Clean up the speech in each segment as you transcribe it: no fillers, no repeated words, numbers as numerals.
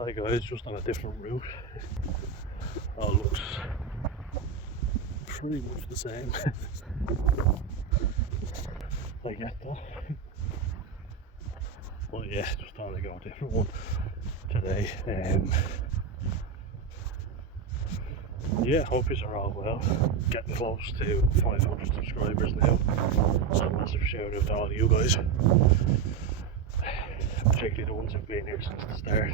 Hi guys, just on a different route. All looks pretty much the same. I get that. But yeah, just thought I'd go a different one today. Yeah, hope you're all well. Getting close to 500 subscribers now. So a massive shout out to all you guys. Particularly the ones who've been here since the start.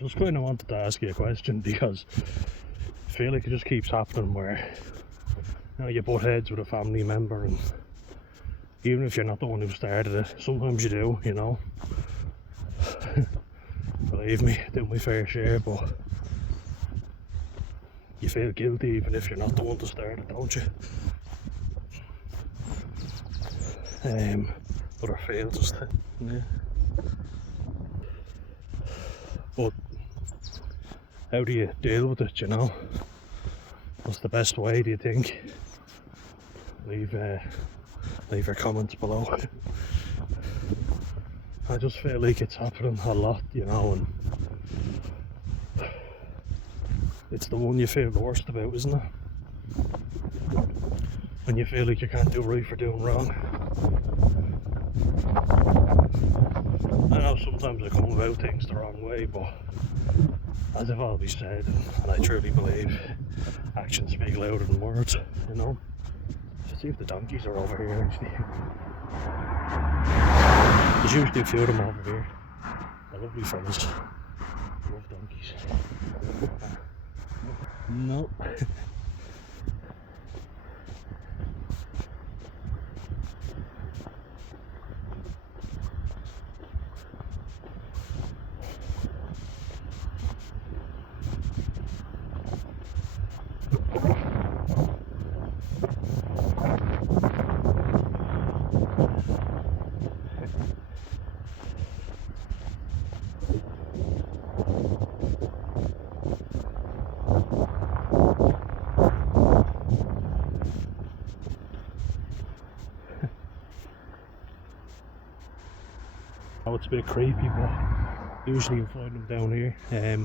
Just kind of wanted to ask you a question because I feel like it just keeps happening where you butt heads with a family member, and even if you're not the one who started it, sometimes you do, you know. Believe me, I do my fair share, but you feel guilty even if you're not the one to start it, don't you? But I feel just, yeah. But how do you deal with it, you know? What's the best way, do you think? Leave your comments below. I just feel like it's happening a lot, you know, and it's the one you feel the worst about, isn't it? When you feel like you can't do right for doing wrong. I know sometimes I come about things the wrong way, but as I've always said, and I truly believe, actions speak louder than words, you know. Let's see if the donkeys are over here actually. There's usually a few of them over here. They're lovely fellas. Love donkeys. No. Oh, it's a bit creepy, but usually you find them down here. They're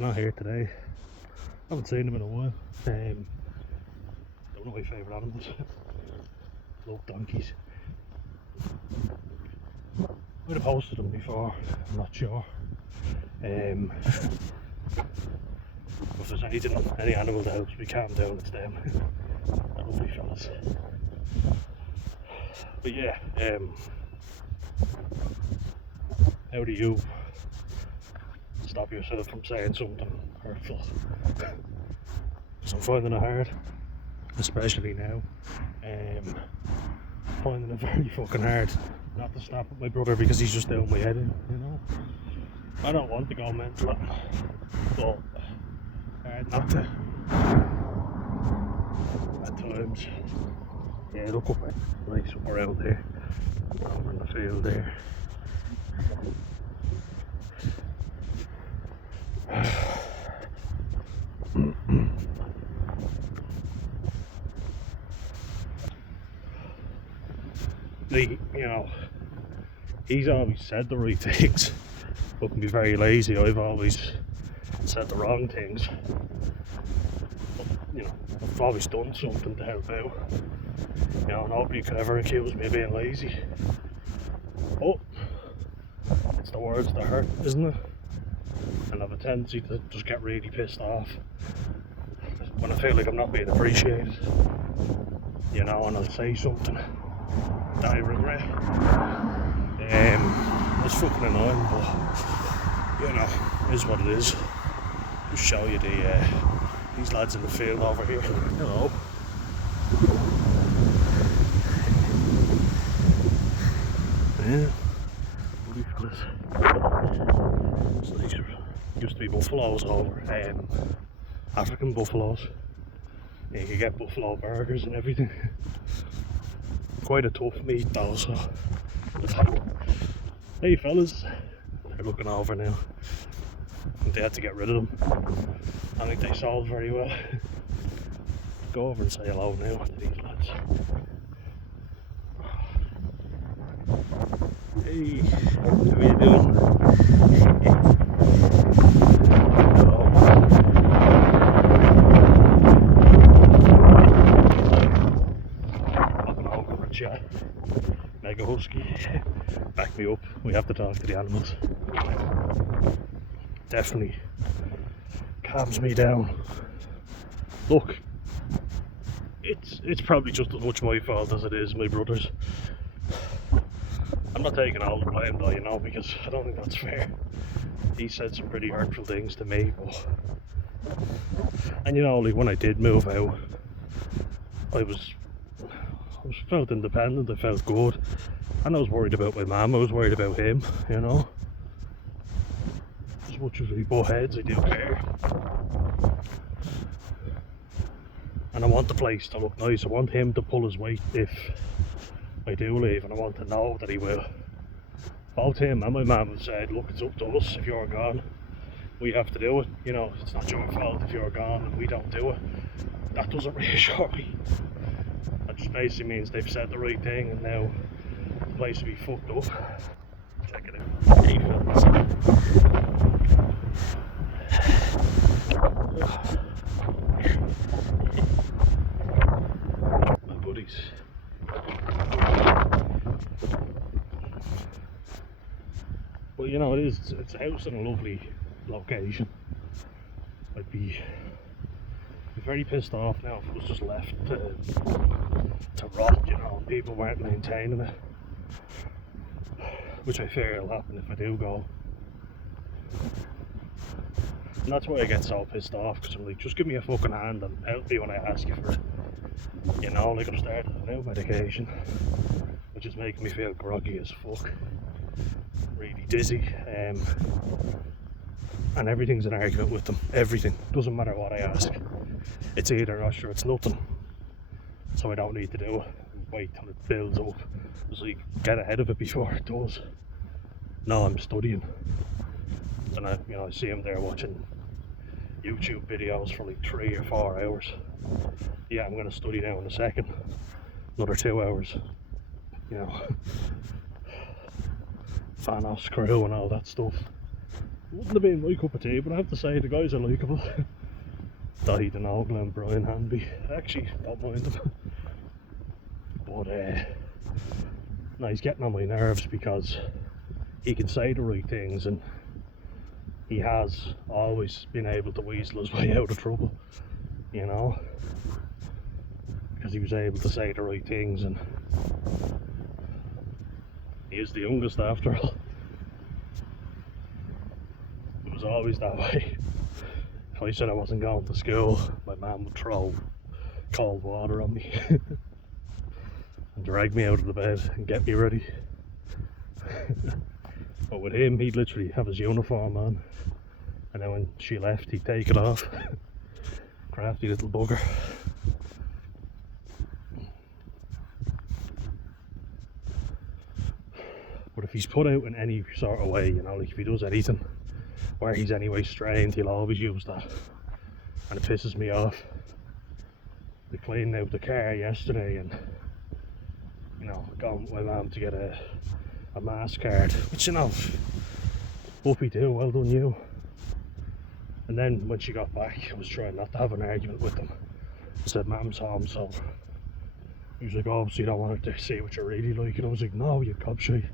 not here today. I haven't seen them in a while. They're one of my favourite animals. Love donkeys. I'd have posted them before, I'm not sure. If there's any animal that helps me calm down, it's them. They're lovely fellas. But yeah, how do you stop yourself from saying something hurtful? Because I'm finding it hard, especially now. Finding it very fucking hard not to snap at my brother because he's just down my head in, you know. I don't want to go mental, but hard not to at times. Yeah, look up, nice up around there, over in the field there. You know, he's always said the right things, but can be very lazy. I've always said the wrong things. But, you know, I've always done something to help out. You know, nobody could ever accuse me of being lazy. But it's the words that hurt, isn't it? And I have a tendency to just get really pissed off when I feel like I'm not being appreciated. You know, and I'll say something that I regret. It's fucking annoying, but you know, it is what it is. Just show you these lads in the field over here. Hello. Yeah, lovely fellas. It's nice. Used to be buffaloes over, African buffaloes. You could get buffalo burgers and everything. Quite a tough meat though, so. Hey fellas, they're looking over now. I think they had to get rid of them. I think they sold very well. Go over and say hello now to these lads. Hey, how you doing? Popping over for a chat. Mega Husky. Back me up. We have to talk to the animals. Definitely calms me down. Look, it's probably just as much my fault as it is my brother's. I'm not taking all the blame though, you know, because I don't think that's fair. He said some pretty hurtful things to me, but and you know, like when I did move out, I felt independent, I felt good, and I was worried about my mum, I was worried about him, you know. As much as we butt heads, I do care. And I want the place to look nice, I want him to pull his weight if I do leave, and I want to know that he will. Both him and my mum have said, look, it's up to us. If you're gone, we have to do it. You know, it's not your fault if you're gone and we don't do it. That doesn't reassure me. That just basically means they've said the right thing and now the place will be fucked up. Check it out. Hey, fellas. My buddies. But you know, it's a house in a lovely location. I'd be very pissed off now if it was just left to rot, you know, and people weren't maintaining it. Which I fear will happen if I do go. And that's why I get so pissed off, because I'm like, just give me a fucking hand and help me when I ask you for it. You know, like I'm starting a new medication, which is making me feel groggy as fuck. Really dizzy, and everything's an argument with them. Everything. Doesn't matter what I ask. It's either or sure it's nothing. So I don't need to do it. Wait till it builds up. It's like, get ahead of it before it does. No, I'm studying. And I see him there watching YouTube videos for like 3 or 4 hours. Yeah, I'm gonna study now in a second. Another 2 hours. You know. Thanos crew and all that stuff. Wouldn't have been my cup of tea, but I have to say the guys are likeable. Died and Ogla and Brian Hanby. I actually don't mind them. But no, he's getting on my nerves because he can say the right things and he has always been able to weasel his way out of trouble, you know, because he was able to say the right things, and he is the youngest after all. It was always that way. If I said I wasn't going to school, my mum would throw cold water on me and drag me out of the bed and get me ready. But with him, he'd literally have his uniform on, and then when she left, he'd take it off. Crafty little bugger. But if he's put out in any sort of way, you know, like if he does anything where he's anyway strained, he'll always use that, and it pisses me off. We cleaned out the car yesterday, and you know, going with my mum to get a mask card, which, you know, whoopee do, well done you. And then when she got back, I was trying not to have an argument with them. I said, Mum's home, so he was like, oh, so you don't want her to see what you're really like? And I was like, no, you gobshite.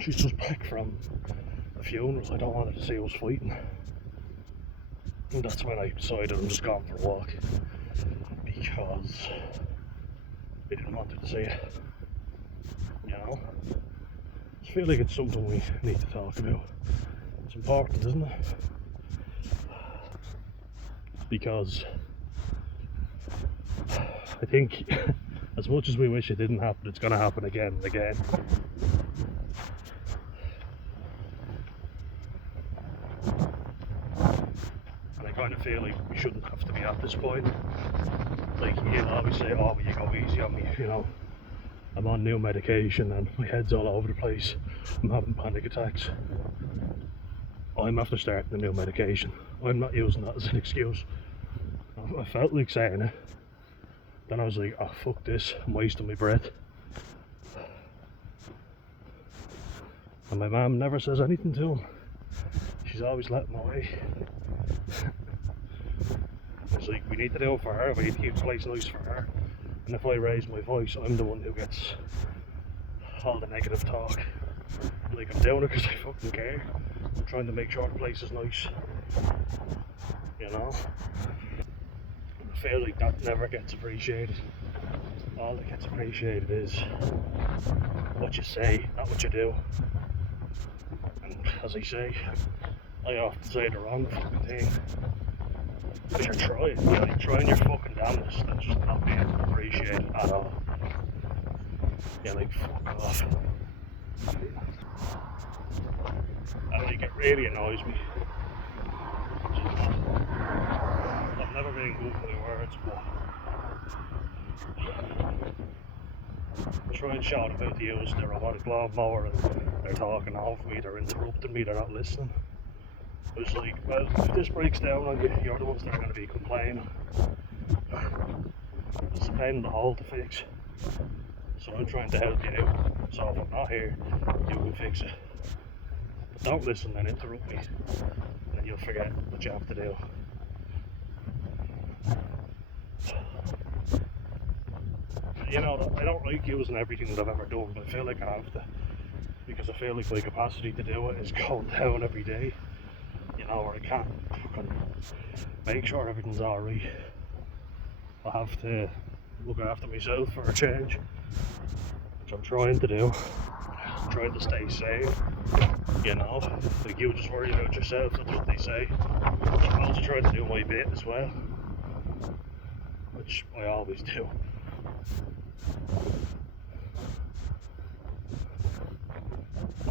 She's just back from a funeral, I don't want her to see us fighting. And that's when I decided I'm just going for a walk, because I didn't want her to see it, you know. I feel like it's something we need to talk about. It's important, isn't it? Because I think as much as we wish it didn't happen, it's going to happen again and again. And I kind of feel like we shouldn't have to be at this point. Like, he'll always say, oh, will you go easy on me, you know. I'm on new medication and my head's all over the place. I'm having panic attacks. I'm after starting the new medication. I'm not using that as an excuse. I felt like saying it. Then I was like, oh fuck this, I'm wasting my breath. And my mum never says anything to him. She's always letting him away. It's like, we need to do it for her, we need to keep the place nice for her. And if I raise my voice, I'm the one who gets all the negative talk. Like, I'm doing it because I fucking care. I'm trying to make sure the place is nice. You know? I feel like that never gets appreciated. All that gets appreciated is what you say, not what you do. And as I say, I often say the wrong fucking thing. Because you're trying your fucking damnedest, and just not being appreciated at all. You're like, fuck off. And like, it really annoys me. I've never been good with my words, but I try and shout about the use the robotic lawnmower, and they're talking over me, they're interrupting me, they're not listening. It's like, well, if this breaks down on you, you're the ones that are going to be complaining. It's a pain in the hole to fix. So I'm trying to help you out. So if I'm not here, you can fix it. But don't listen and interrupt me, and then you'll forget what you have to do. You know, I don't like using everything that I've ever done, but I feel like I have to. Because I feel like my capacity to do it is going down every day. You know, where I can't fucking make sure everything's alright. I have to look after myself for a change, which I'm trying to do. I'm trying to stay sane, you know. Like, you just worry about yourself, that's what they say. I'm also trying to do my bit as well, which I always do.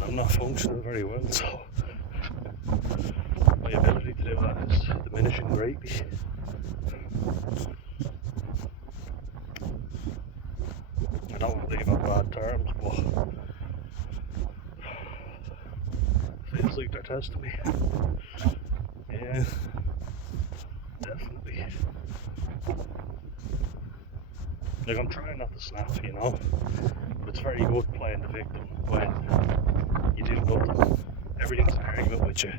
I'm not functioning very well, so my ability to do that is diminishing greatly. I don't want to leave on bad terms, but it feels like they're testing me. Yeah, definitely. Like, I'm trying not to snap, you know, but it's very good playing the victim when you do nothing. Everything's an argument with you.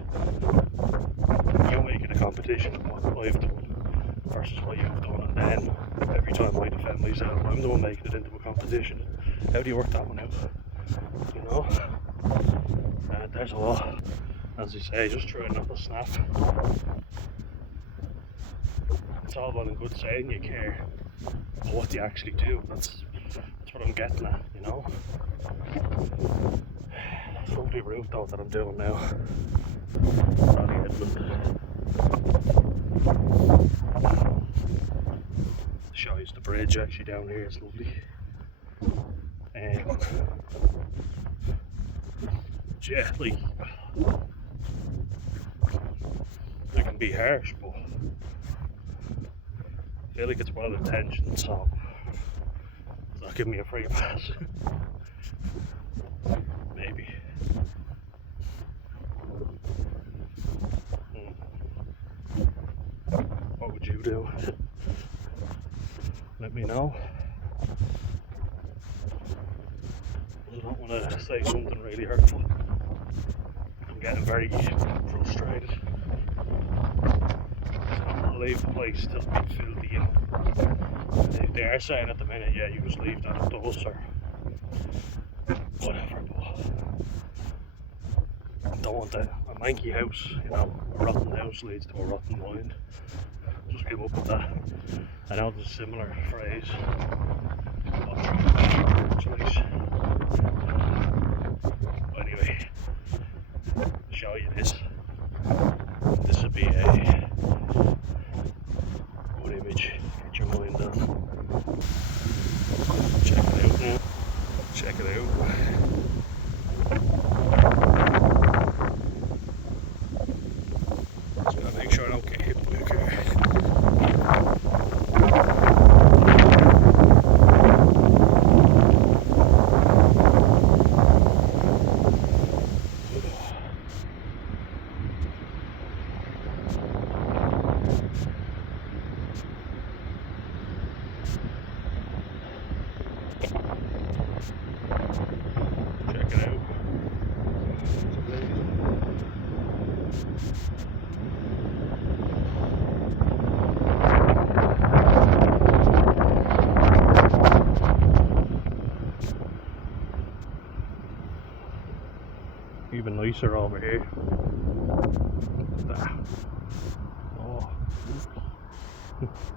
You make it a competition of what I've done versus what you've done, and then every time I defend myself, I'm the one making it into a competition. How do you work that one out? You know? And there's a lot. As you say, just try not to snap. It's all well and good saying you care, but what do you actually do? That's what I'm getting at, you know? It's a lovely route though that I'm doing now. Ronnie Edmund. Shows the bridge actually down here, it's lovely. Yeah, like, it can be harsh, but I feel like it's well intentioned, so it's not giving me a free pass. Maybe. What would you do? Let me know. I don't want to say something really hurtful. I'm getting very frustrated. I'll leave the place till it's been filthy, you know. They are saying at the minute, yeah, you just leave that up to us or whatever, but I don't want a manky house, you know. A rotten house leads to a rotten mind. Just came up with that. I know there's a similar phrase. Nice. Anyway, show you this. This would be a good image. Get your mind down. Check it out now. Check it out. Just gotta make sure I don't get hit by a car. Check it out. Even nicer over here. Oh,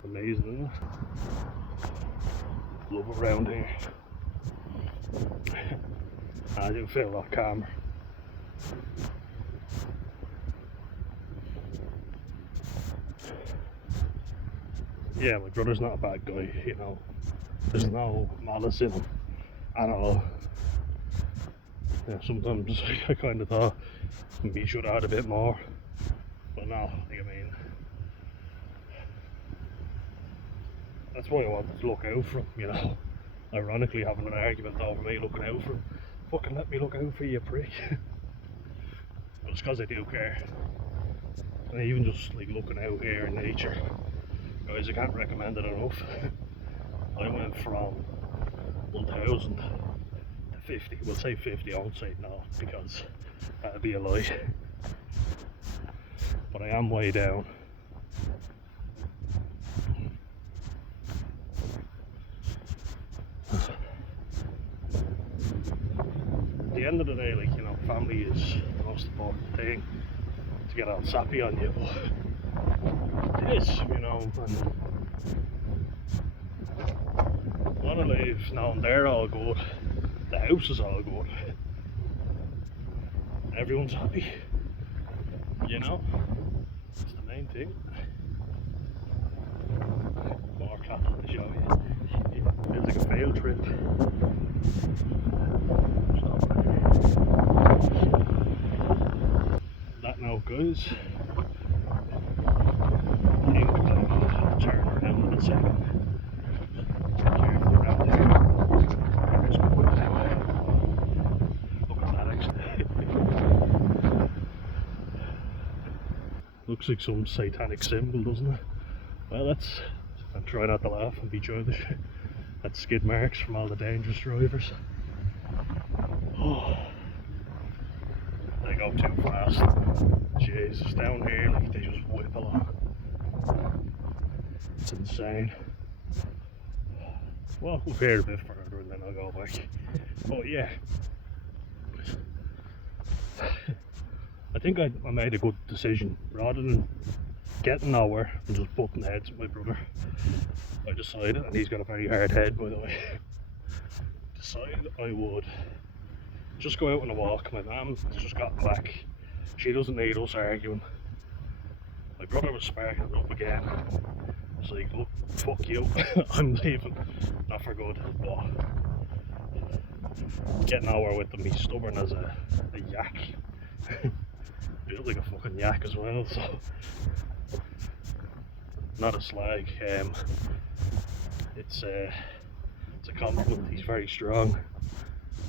amazing, isn't it? Love it around here. I do feel a lot calmer. Yeah, my brother's not a bad guy, you know. There's no malice in him at all. Yeah, sometimes I kind of thought maybe he should have had a bit more, but no, I mean, that's why I wanted to look out for him, you know. Ironically, having an argument over me looking out for him. Fucking let me look out for you, prick. But it's because I do care. And even just like looking out here in nature, guys, I can't recommend it enough. I went from 1,000 to 50. We'll say 50, I won't say no, because that'd be a lie. But I am way down. At the end of the day, like, you know, family is the most important thing. To get all sappy on you, but it is, you know, and I want to leave knowing they're all good, the house is all good, everyone's happy, you know, it's the main thing. More cattle to show you. Feels like a failed trip. That now, guys. I think I'll turn around in a second. Careful around there. Just go quick now. Look at that, actually. Looks like some satanic symbol, doesn't it? Well, that's. I'm trying not to laugh and be childish. That's skid marks from all the dangerous drivers. Oh. They go too fast. Jesus, down here, like, they just whip along. It's insane. Well, we'll here a bit further and then I'll go back. But yeah, I think I made a good decision. Rather than getting nowhere and just butting heads with my brother, I decided, and he's got a very hard head, by the way, decided I would just go out on a walk. My mum has just gotten back. She doesn't need us arguing. My brother was sparking it up again. It's like, look, fuck you, I'm leaving. Not for good, but getting nowhere with him. He's stubborn as a yak. Feels like a fucking yak as well, so. Not a slag. It's a compliment. He's very strong.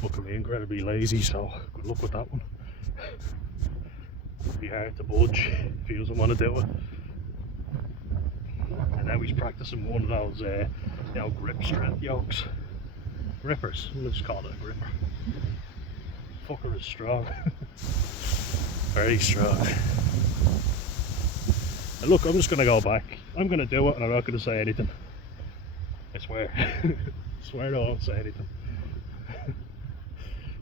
Look at me, incredibly lazy, so good luck with that one. It'll be hard to budge if he doesn't want to do it. And now he's practicing one of those, you know, grip strength yokes. Grippers, let's just call it a gripper. Fucker is strong. Very strong. And look, I'm just going to go back. I'm going to do it and I'm not going to say anything. I swear. I swear I won't say anything.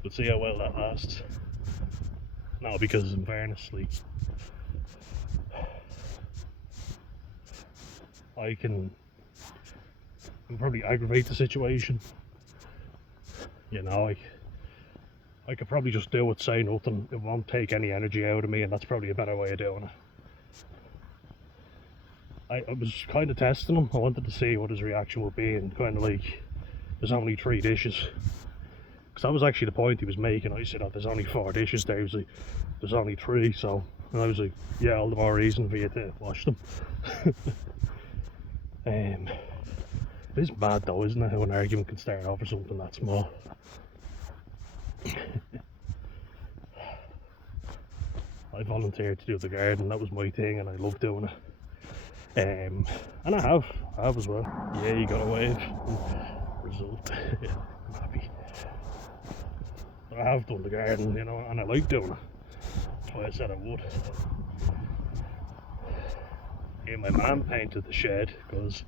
We'll see how well that lasts. No, because in fairness, like, I can probably aggravate the situation. You know, I could probably just do it, say nothing. It won't take any energy out of me, and that's probably a better way of doing it. I was kind of testing him. I wanted to see what his reaction would be, and kind of like, there's only 3 dishes. Because that was actually the point he was making. I said, oh, there's only 4 dishes there. He was like, there's only 3, so. And I was like, yeah, all the more reason for you to wash them. It is bad though, isn't it, how an argument can start over something that small. I volunteered to do the garden. That was my thing, and I love doing it. And I have as well. Yeah, you got a wave. Result. Yeah, I'm happy. But I have done the garden, you know, and I like doing it. That's why I said I would. Yeah, my mum painted the shed because,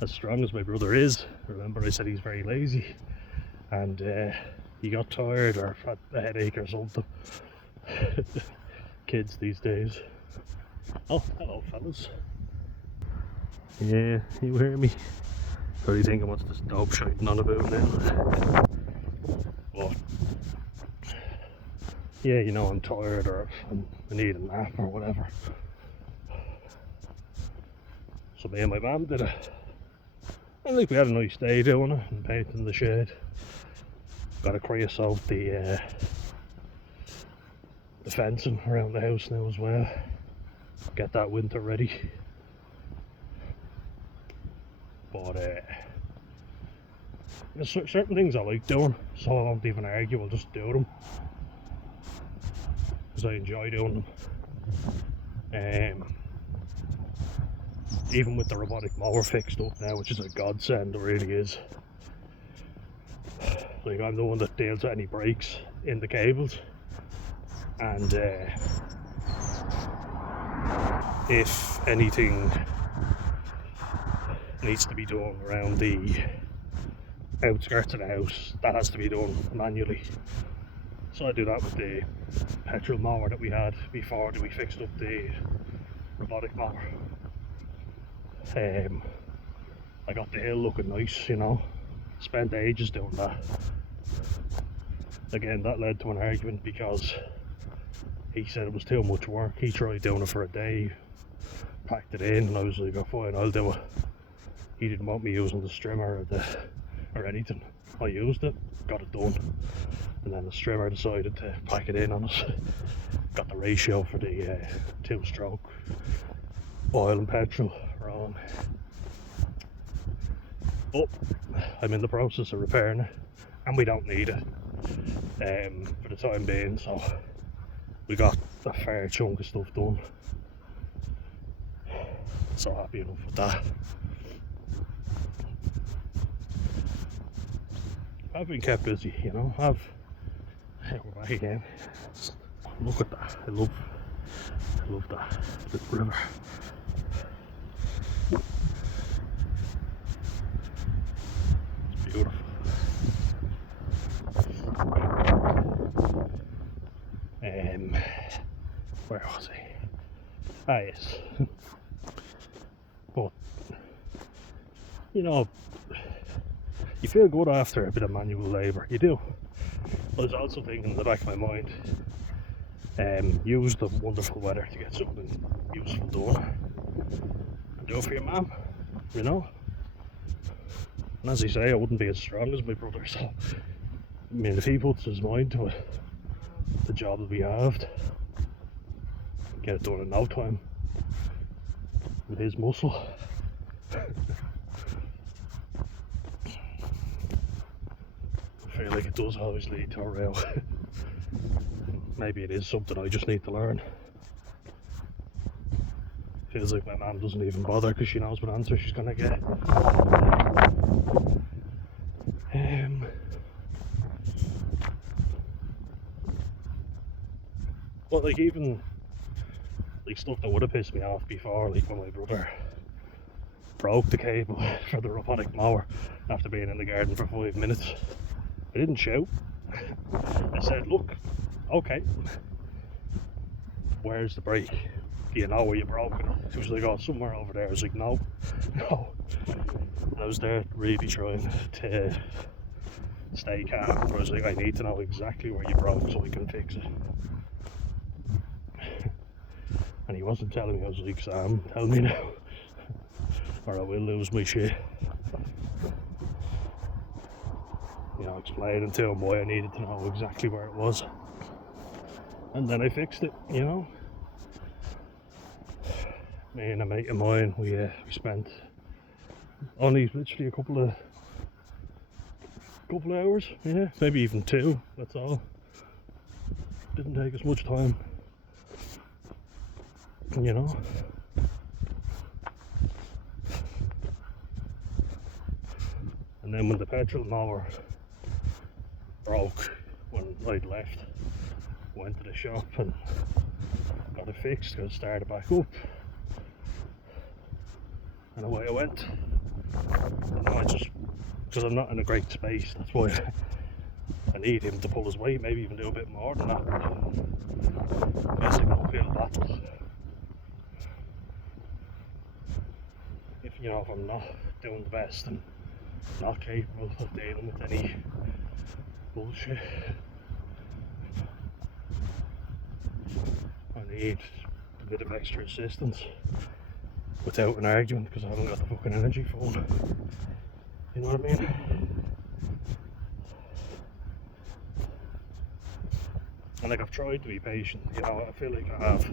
as strong as my brother is, remember I said he's very lazy, and he got tired or had a headache or something. Kids these days. Oh, hello fellas. Yeah, you hear me? What do you think? What's this dope shouting on about now? But yeah, you know, I'm tired or I need a nap or whatever. So me and my mum did it. I think we had a nice day doing it and painting the shed. Got to creosote the fencing around the house now as well. Get that winter ready. But there's certain things I like doing, so I won't even argue, I'll just do them. Because I enjoy doing them. Even with the robotic mower fixed up now, which is a godsend, it really is. Like, I'm the one that deals with any breaks in the cables. And if anything needs to be done around the outskirts of the house, that has to be done manually. So I do that with the petrol mower that we had before we fixed up the robotic mower. I got the hill looking nice, you know. Spent ages doing that. Again, that led to an argument because he said it was too much work. He tried doing it for a day, packed it in, and I was like, oh fine, I'll do it. He didn't want me using the strimmer or anything. I used it, got it done, and then the strimmer decided to pack it in on us. Got the ratio for the 2-stroke oil and petrol wrong. But I'm in the process of repairing it, and we don't need it for the time being, so we got a fair chunk of stuff done. So happy enough with that. I've been kept busy, you know. We're back again. Look at that. I love that little river. It's beautiful. Where was I? Ah, yes. But you know, you feel good after a bit of manual labour, you do. But there's also thinking in the back of my mind, use the wonderful weather to get something useful done. And do it for your mum, you know. And as I say, I wouldn't be as strong as my brother, so I mean, if he puts his mind to it, the job will be halved. Get it done in no time with his muscle. I feel like it does always lead to a row. Maybe it is something I just need to learn. Feels like my mum doesn't even bother because she knows what answer she's gonna get. But like, even like stuff that would have pissed me off before, like when my brother broke the cable for the robotic mower after being in the garden for 5 minutes. I didn't shout. I said, look, okay, where's the brake? Do you know where you broke it? She was like, oh, somewhere over there. I was like, no. And I was there really trying to stay calm, but I was like, I need to know exactly where you broke so I can fix it. And he wasn't telling me. I was like, Sam, tell me now, or I will lose my shit. You know, explaining to him why I needed to know exactly where it was. And then I fixed it, you know. Me and a mate of mine, we spent only literally a couple of hours, yeah, maybe even 2, that's all. Didn't take as much time, you know. And then when the petrol mower broke when I'd left, went to the shop and got it fixed, got it started back up, and away I went. And I just, because I'm not in a great space, that's why I need him to pull his weight, maybe even do a bit more than that. But I guess I can uphill battle. If if I'm not doing the best and not capable of dealing with any bullshit, I need a bit of extra assistance without an argument, because I haven't got the fucking energy for one. You know what I mean? And like, I've tried to be patient, I feel like I have.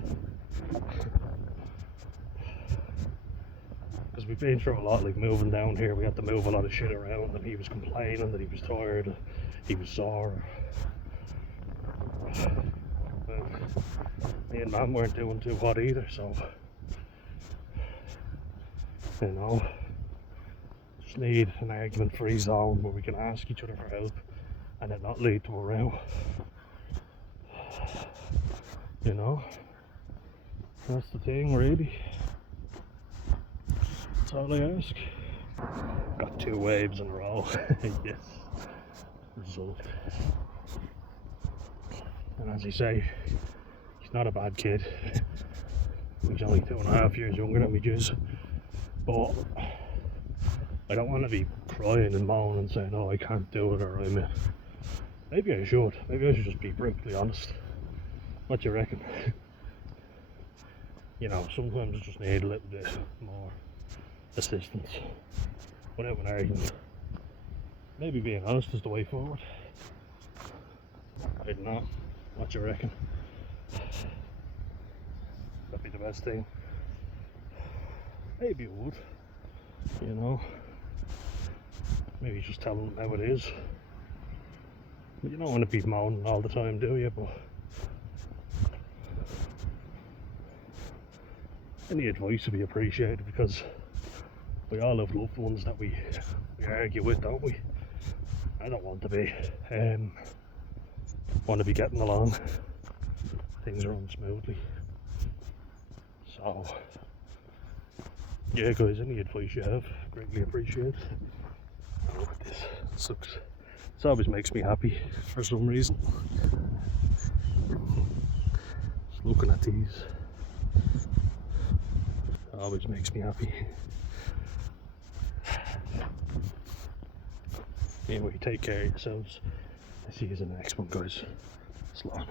Because we've been through a lot, like moving down here, we had to move a lot of shit around, and he was complaining that he was tired, he was sore. Me and Mum weren't doing too hot either, so just need an argument-free zone where we can ask each other for help and it not lead to a row. That's the thing, really. That's all I ask. Got 2 waves in a row. Yes. Result. And as you say, he's not a bad kid. He's only 2.5 years younger than me, Jizz. But I don't want to be crying and moaning and saying, oh, I can't do it, or maybe I should. Maybe I should just be brutally honest. What do you reckon? Sometimes I just need a little bit more assistance without an argument. Maybe being honest is the way forward. I don't know. What do you reckon? That'd be the best thing. Maybe it would. Maybe just tell them how it is. But you don't want to be moaning all the time, do you? But any advice would be appreciated, because we all have loved ones that we argue with, don't we? I don't want to be. Want to be getting along. Things run smoothly. So, yeah, guys, any advice you have, greatly appreciated. Look at this. This always makes me happy for some reason. Just looking at these always makes me happy. Anyway, take care of yourselves. I'll see you in the next one, guys. Slán.